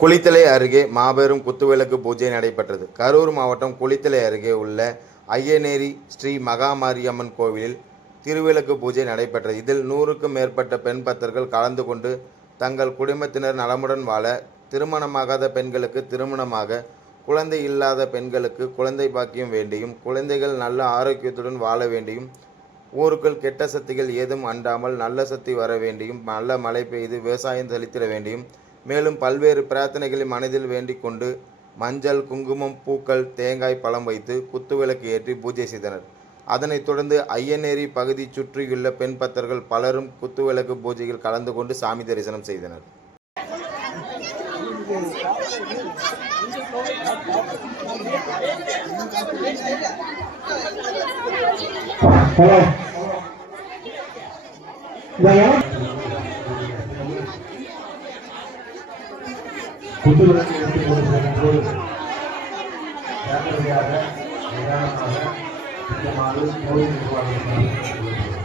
குளித்தலை அருகே மாபெரும் குத்துவிளக்கு பூஜை நடைபெற்றது. கரூர் மாவட்டம் குளித்தலை அருகே உள்ள ஐயநேரி ஸ்ரீ மகாமாரியம்மன் கோவிலில் திருவிளக்கு பூஜை நடைபெற்றது. இதில் நூறுக்கும் மேற்பட்ட பெண் பக்தர்கள் கலந்து கொண்டு தங்கள் குடும்பத்தினர் நலமுடன் வாழ திருமணமாகாத பெண்களுக்கு திருமணமாக குழந்தை இல்லாத பெண்களுக்கு குழந்தை பாக்கியம் வேண்டியும் குழந்தைகள் நல்ல ஆரோக்கியத்துடன் வாழ வேண்டியும் ஊருக்குள் கெட்ட சக்திகள் ஏதும் அண்டாமல் நல்ல சக்தி வர வேண்டியும் நல்ல மழை பெய்து விவசாயம் செலுத்திட வேண்டியும் மேலும் பல்வேறு பிரார்த்தனைகளை மனதில் வேண்டிக் கொண்டு மஞ்சள் குங்குமம் பூக்கள் தேங்காய் பழம் வைத்து குத்துவிளக்கு ஏற்றி பூஜை செய்தனர். அதனைத் தொடர்ந்து ஐயனேரி பகுதி சுற்றியுள்ள பெண் பக்தர்கள் பலரும் குத்துவிளக்கு பூஜையில் கலந்து கொண்டு சாமி தரிசனம் செய்தனர். ஹலோ. புத்துணர்ச்சி எடுத்துக் புத்துவிளக்கு எடுத்து நிதானமாக முக்கியமாக கோயில் நிர்வாகம்